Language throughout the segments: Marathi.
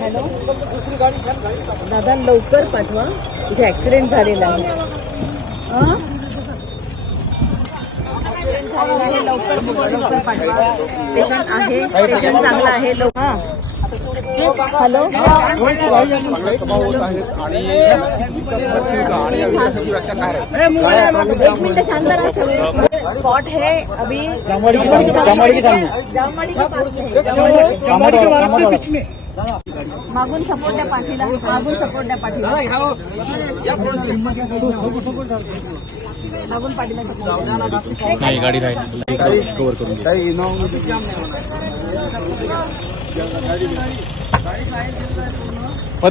हॅलो? दादा लवकर पाठवा. इथे ऍक्सिडेंट झालेला आहे. हं? लवकर लवकर पाठवा. पेशंट आहे. पेशंट चांगला आहे. हॅलो चांगल्या सभा होत आहेत आणि विकास करतील का आणि या विकासाची व्याख्या काय राहील एक मिनट शांत रहा स्पॉट है अभी जामवाड़ी के पास मागून सपोर्ट द्या पाठीला मागून सपोर्ट द्या पाठीला. मागून पाठीला. नाही गाडी राहिली. कव्हर करून काही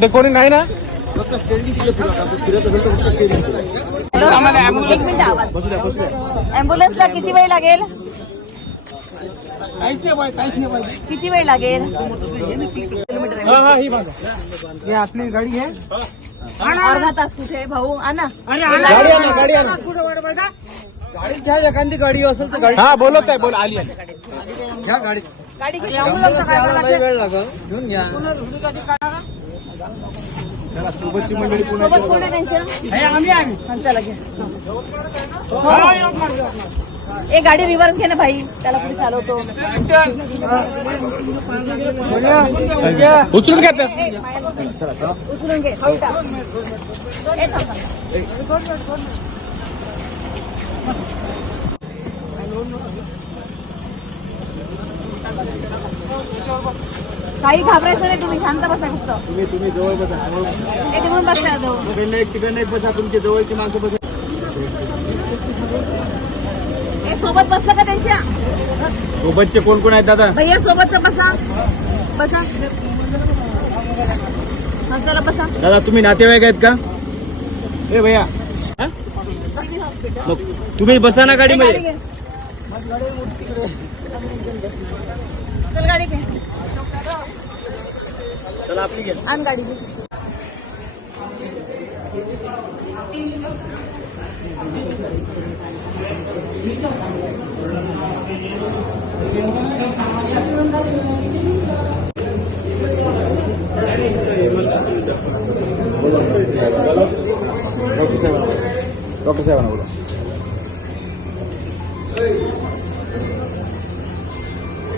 कोणी नाही ना? फक्त स्टेडिंग फिरत असेल तर फक्त स्टेडिंग मिनिट आवाज बसू बसू द्या अँब्युलन्सला किती वेळ लागेल किती वेळ लागेल? हा ही बघा. ये आपली गाड़ी है अर्धा तास कुठे? भाऊ आणा. गाडी आणा गाडी आणा. गाडी घ्या एखादी गाडी असेल तर गाडी हा बोलत आहे बोल आली आली. घ्या गाडी. गाडी घेऊन वेळ लागल. घेऊन घ्या. त्याला सोबतची मंडळी सोबत कोण आहे त्यांच्या आम्ही आम्ही हा, चला घ्या ए गाडी रिव्हर्स घे ना भाई त्याला पुढे चालवतो उचलून घ्या ते. उचलून घे. काही घाबरायचं नाही तुम्ही शांत बसा फक्त. तुम्ही तुम्ही जवळ बसा. समोर ए तिकडून बसता जाऊ तिकडनं एक तिकडनं एक बसा. तुमच्या जवळची माणसं बसा. ए सोबत बसलं का त्यांच्या? सोबतचे कोण कोण आहेत दादा? भैया सोबतच बसा. बसा. हा चला बसा. दादा तुम्ही नातेवाईक आहेत का? ए भैया. हा? मग तुम्ही बसा ना गाडीमध्ये. गाडी घे. चल गाडी घे चला आपली घ्या आण गाडी घे डॉक्टर साहेब डॉक्टर साहेबांना बोला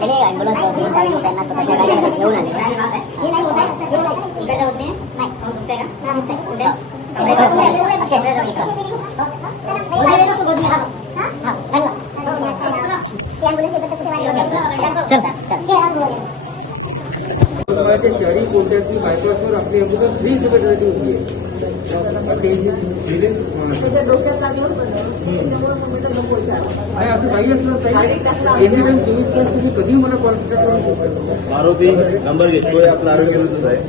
तुम्हाला चारी कोणत्यातली बायपासवर आपली एम्ब्युलन्स फ्री सेवेसाठी होती त्याच्या डोक्यात लागलं होतं ना. त्याच्यामुळे मग म्हटलं नको विचारायला. नाही असं काही असलं तरी एनी टाइम चोवीस तास तुम्ही कधी मला कॉल करू शकता. मारुती नंबर घेतोय आपला आरोग्य आहे.